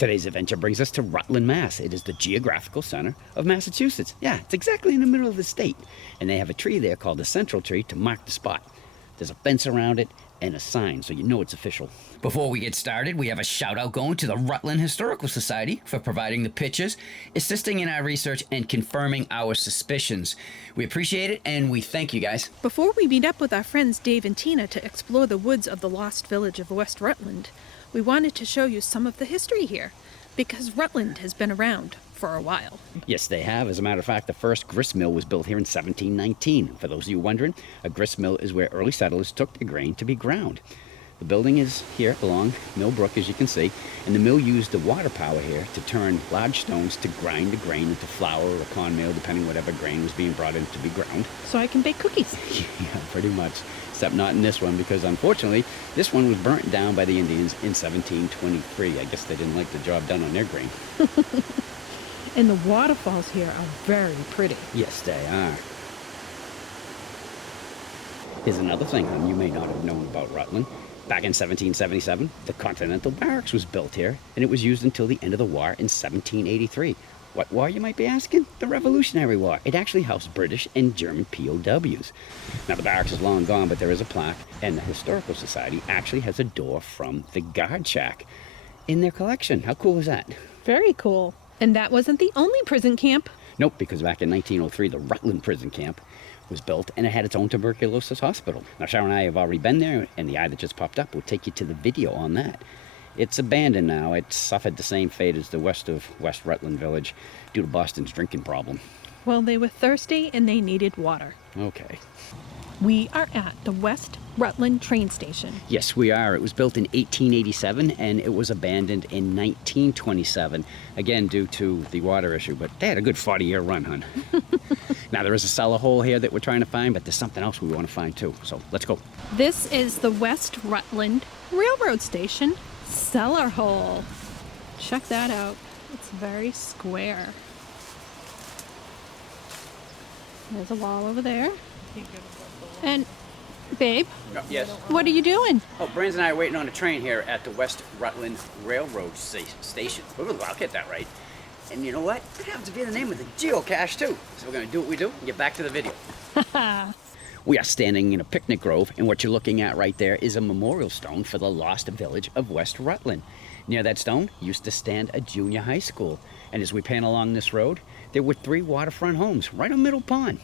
Today's adventure brings us to Rutland, Mass. It is the geographical center of Massachusetts. Yeah, it's exactly in the middle of the state. And they have a tree there called the Central Tree to mark the spot. There's a fence around it and a sign, so you know it's official. Before we get started, we have a shout out going to the Rutland Historical Society for providing the pictures, assisting in our research, and confirming our suspicions. We appreciate it, and we thank you guys. Before we meet up with our friends Dave and Tina to explore the woods of the lost village of West Rutland, we wanted to show you some of the history here, because Rutland has been around for a while. Yes, they have. As a matter of fact, the first grist mill was built here in 1719. For those of you wondering, a grist mill is where early settlers took the grain to be ground. The building is here along Mill Brook, as you can see, and the mill used the water power here to turn large stones to grind the grain into flour or cornmeal, depending whatever grain was being brought in to be ground. So I can bake cookies. Yeah, pretty much. Except not in this one, because unfortunately, this one was burnt down by the Indians in 1723. I guess they didn't like the job done on their grain. And the waterfalls here are very pretty. Yes, they are. Here's another thing you may not have known about Rutland. Back in 1777, the Continental Barracks was built here, and it was used until the end of the war in 1783. What war, you might be asking? The Revolutionary War. It actually housed British and German POWs. Now, the barracks is long gone, but there is a plaque, and the Historical Society actually has a door from the guard shack in their collection. How cool is that? Very cool. And that wasn't the only prison camp. Nope, because back in 1903, the Rutland Prison Camp was built, and it had its own tuberculosis hospital. Now, Sharon and I have already been there, and the eye that just popped up will take you to the video on that. It's abandoned now. It suffered the same fate as the west of West Rutland Village due to Boston's drinking problem. Well, they were thirsty and they needed water. Okay. We are at the West Rutland train station. Yes, we are. It was built in 1887, and it was abandoned in 1927, again due to the water issue, but they had a good 40-year run, hon. Now, there is a cellar hole here that we're trying to find, but there's something else we want to find too, so let's go. This is the West Rutland Railroad Station cellar hole. Check that out. It's very square. There's a wall over there. And, babe, Yes. what are you doing? Oh, Brandon and I are waiting on a train here at the West Rutland Railroad Station. Ooh, I'll get that right. And you know what? It happens to be the name of the geocache, too. So we're going to do what we do and get back to the video. We are standing in a picnic grove, and what you're looking at right there is a memorial stone for the lost village of West Rutland. Near that stone used to stand a junior high school. And as we pan along this road, there were 3 waterfront homes right on Middle Pond.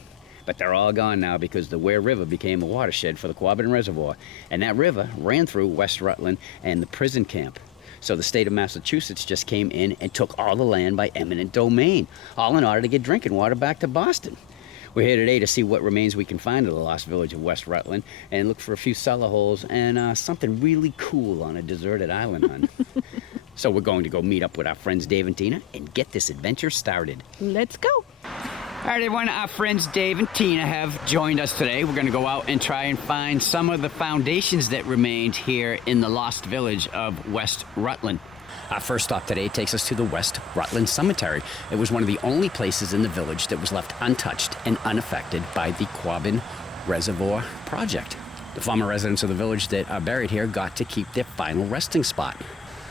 But they're all gone now because the Ware River became a watershed for the Quabbin Reservoir. And that river ran through West Rutland and the prison camp. So the state of Massachusetts just came in and took all the land by eminent domain, all in order to get drinking water back to Boston. We're here today to see what remains we can find of the lost village of West Rutland and look for a few cellar holes and something really cool on a deserted island, hon. So we're going to go meet up with our friends Dave and Tina and get this adventure started. Let's go. All right, everyone, our friends Dave and Tina have joined us today. We're going to go out and try and find some of the foundations that remained here in the lost village of West Rutland. Our first stop today takes us to the West Rutland Cemetery. It was one of the only places in the village that was left untouched and unaffected by the Quabbin Reservoir project. The former residents of the village that are buried here got to keep their final resting spot.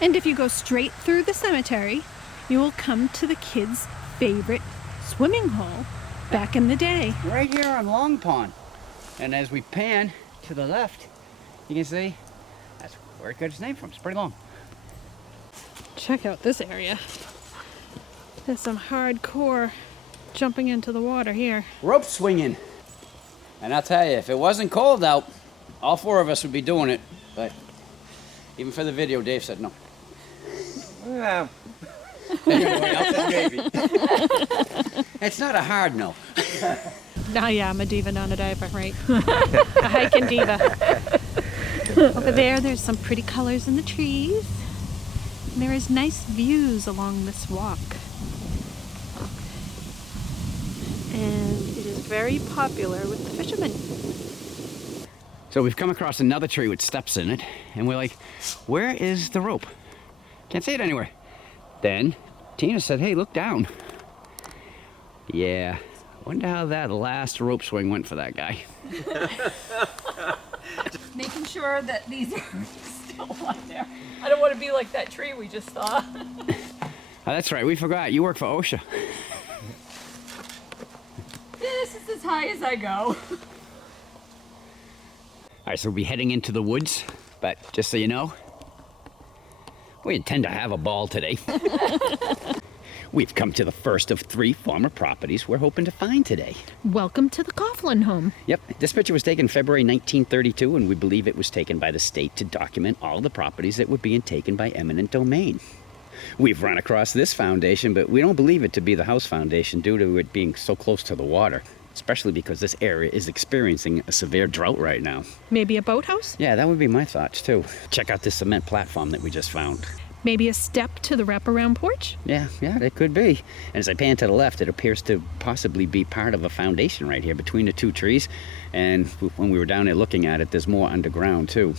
And if you go straight through the cemetery, you will come to the kids' favorite swimming hole back in the day. Right here on Long Pond. And as we pan to the left, you can see that's where it got its name from. It's pretty long. Check out this area. There's some hardcore jumping into the water here. Rope swinging. And I'll tell you, if it wasn't cold out, all 4 of us would be doing it. But even for the video, Dave said no. Yeah. Anyway, I'll say maybe. It's not a hard no. Oh yeah, I'm a diva, not a diver, right? A hiking diva. Over there's some pretty colors in the trees. And there is nice views along this walk. And it is very popular with the fishermen. So we've come across another tree with steps in it, and we're like, where is the rope? Can't see it anywhere. Then Tina said, hey, look down. Yeah, wonder how that last rope swing went for that guy. Making sure that these are still on there. I don't want to be like that tree we just saw. Oh, that's right, we forgot. You work for OSHA. This is as high as I go. All right, so we'll be heading into the woods, but just so you know, we intend to have a ball today. We've come to the first of 3 farmer properties we're hoping to find today. Welcome to the Coughlin home. Yep, this picture was taken February 1932, and we believe it was taken by the state to document all the properties that were being taken by eminent domain. We've run across this foundation, but we don't believe it to be the house foundation due to it being so close to the water, especially because this area is experiencing a severe drought right now. Maybe a boathouse? Yeah, that would be my thoughts too. Check out this cement platform that we just found. Maybe a step to the wraparound porch? Yeah, it could be. And as I pan to the left, it appears to possibly be part of a foundation right here between the 2 trees. And when we were down there looking at it, there's more underground too.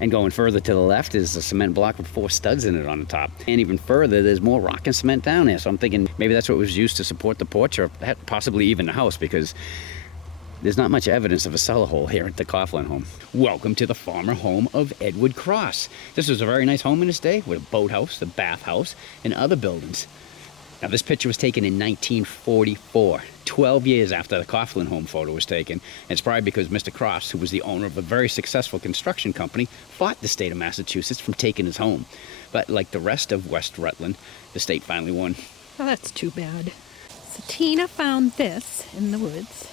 And going further to the left is a cement block with 4 studs in it on the top. And even further, there's more rock and cement down there. So I'm thinking maybe that's what was used to support the porch, or possibly even the house, because there's not much evidence of a cellar hole here at the Coughlin home. Welcome to the farmer home of Edward Cross. This was a very nice home in its day with a boathouse, a bathhouse, and other buildings. Now this picture was taken in 1944, 12 years after the Coughlin home photo was taken. And it's probably because Mr. Cross, who was the owner of a very successful construction company, fought the state of Massachusetts from taking his home. But like the rest of West Rutland, the state finally won. Oh, that's too bad. So Tina found this in the woods.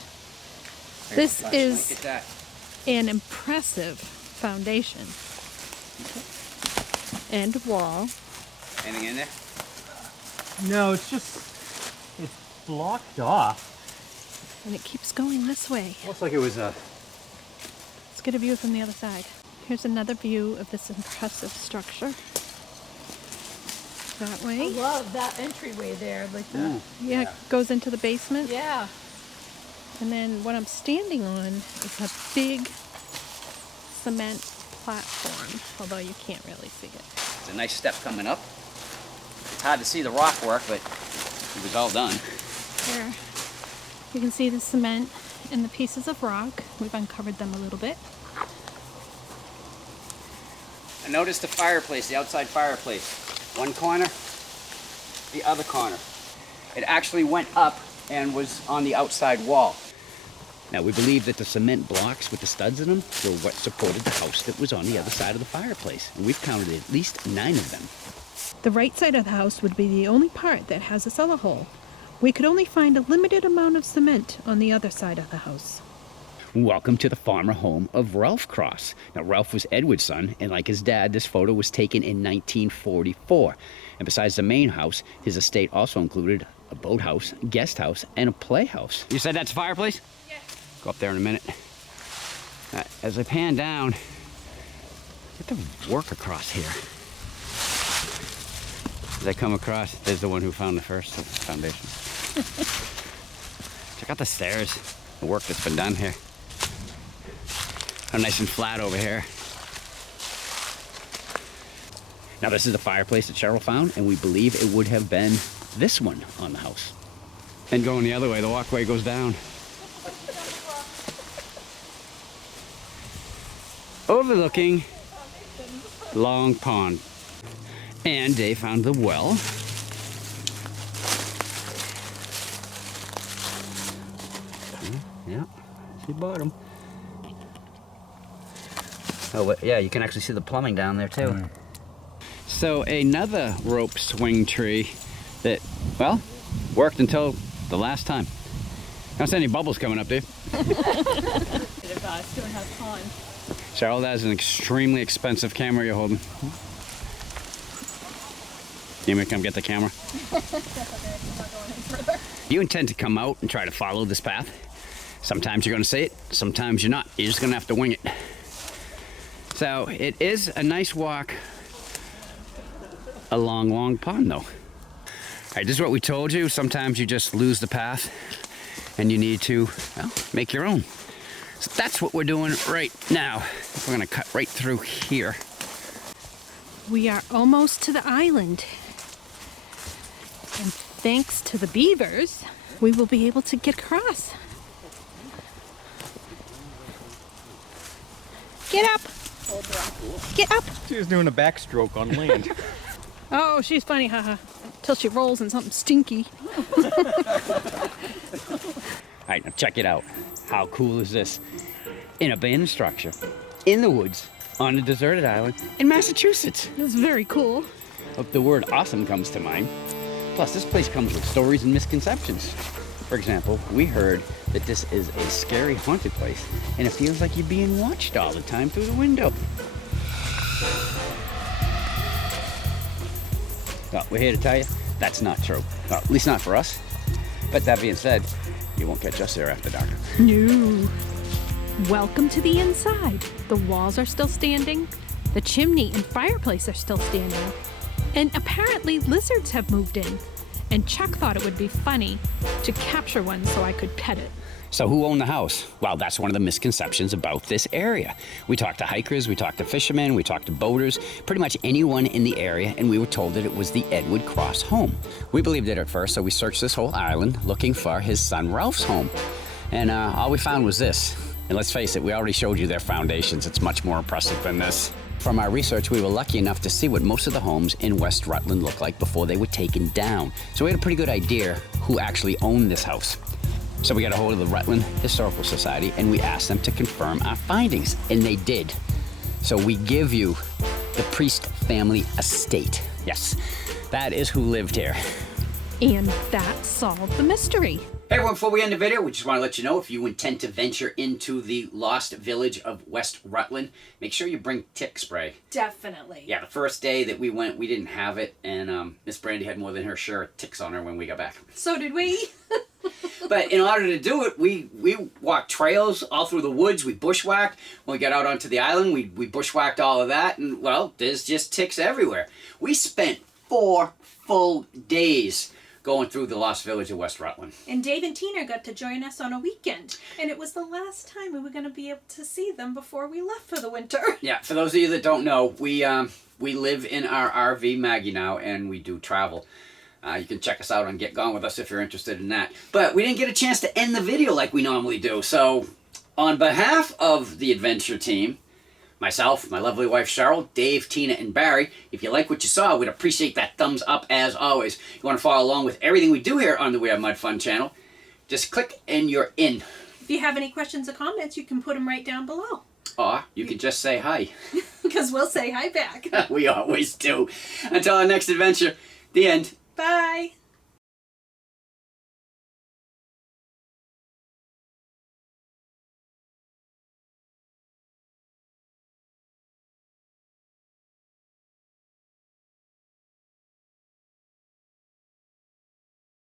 This is an impressive foundation and wall. Anything in there? No, it's blocked off. And it keeps going this way. Looks like it was a... Let's get a view from the other side. Here's another view of this impressive structure. That I way. love that entryway there. Like the, Yeah, it goes into the basement. yeah. And then what I'm standing on is a big cement platform, although you can't really see it. It's a nice step coming up. It's hard to see the rock work, but it was all done. There, you can see the cement and the pieces of rock. We've uncovered them a little bit. I noticed the fireplace, the outside fireplace. One corner, the other corner. It actually went up and was on the outside wall. Now we believe that the cement blocks with the studs in them were what supported the house that was on the other side of the fireplace. And we've counted at least 9 of them. The right side of the house would be the only part that has a cellar hole. We could only find a limited amount of cement on the other side of the house. Welcome to the farmer home of Ralph Cross. Now Ralph was Edward's son, and like his dad, this photo was taken in 1944. And besides the main house, his estate also included a boathouse, guest house, and a playhouse. You said that's a fireplace? Yes. Go up there in a minute. As I pan down, get to work across here. As I come across, there's the one who found the first foundation. Check out the stairs, the work that's been done here. How nice and flat over here. Now this is the fireplace that Cheryl found, and we believe it would have been this one on the house. And going the other way, the walkway goes down. Overlooking Long Pond. And Dave found the well. Yeah, see bottom. Oh, yeah, you can actually see the plumbing down there too. So another rope swing tree that, well, worked until the last time. Don't see any bubbles coming up, dude. Cheryl, that is an extremely expensive camera you're holding. You may come get the camera. You intend to come out and try to follow this path. Sometimes you're going to see it, sometimes you're not. You're just going to have to wing it. So it is a nice walk along Long Pond, though. All right, this is what we told you. Sometimes you just lose the path and you need to, well, make your own. So that's what we're doing right now. We're going to cut right through here. We are almost to the island. And thanks to the beavers, we will be able to get across. Get up! Get up. She was doing a backstroke on land. Oh, she's funny, haha. Till she rolls in something stinky. All right, now check it out. How cool is this? An abandoned structure in the woods on a deserted island in Massachusetts. That's very cool. The word awesome comes to mind. Plus, this place comes with stories and misconceptions. For example, we heard that this is a scary haunted place, and it feels like you're being watched all the time through the window. Well, we're here to tell you that's not true. Well, at least not for us. But that being said, you won't catch us there after dark. No. Welcome to the inside. The walls are still standing. The chimney and fireplace are still standing. And apparently lizards have moved in. And Chuck thought it would be funny to capture one so I could pet it. So who owned the house? Well, that's one of the misconceptions about this area. We talked to hikers, we talked to fishermen, we talked to boaters, pretty much anyone in the area, and we were told that it was the Edward Cross home. We believed it at first, so we searched this whole island looking for his son Ralph's home. And all we found was this. And let's face it, we already showed you their foundations. It's much more impressive than this. From our research, we were lucky enough to see what most of the homes in West Rutland looked like before they were taken down. So we had a pretty good idea who actually owned this house. So we got a hold of the Rutland Historical Society and we asked them to confirm our findings, and they did. So we give you the Priest family estate. Yes, that is who lived here. And that solved the mystery. Hey everyone, before we end the video, we just want to let you know if you intend to venture into the lost village of West Rutland, make sure you bring tick spray. Definitely. Yeah, the first day that we went, we didn't have it, and Miss Brandy had more than her share of ticks on her when we got back. So did we. But in order to do it, we walked trails all through the woods. We bushwhacked. When we got out onto the island, we bushwhacked all of that, and well, there's just ticks everywhere. We spent 4 full days going through the lost village of West Rutland. And Dave and Tina got to join us on a weekend. And it was the last time we were going to be able to see them before we left for the winter. Yeah, for those of you that don't know, we live in our RV Maggie now, and we do travel. You can check us out on Get Gone With Us if you're interested in that. But we didn't get a chance to end the video like we normally do. So on behalf of the adventure team, myself, my lovely wife Cheryl, Dave, Tina, and Barry, if you like what you saw, we'd appreciate that thumbs up as always. You want to follow along with everything we do here on the We Have Mud Fun channel, just click and you're in. If you have any questions or comments, you can put them right down below. Or you can just say hi. Because we'll say hi back. We always do. Until our next adventure, the end. Bye.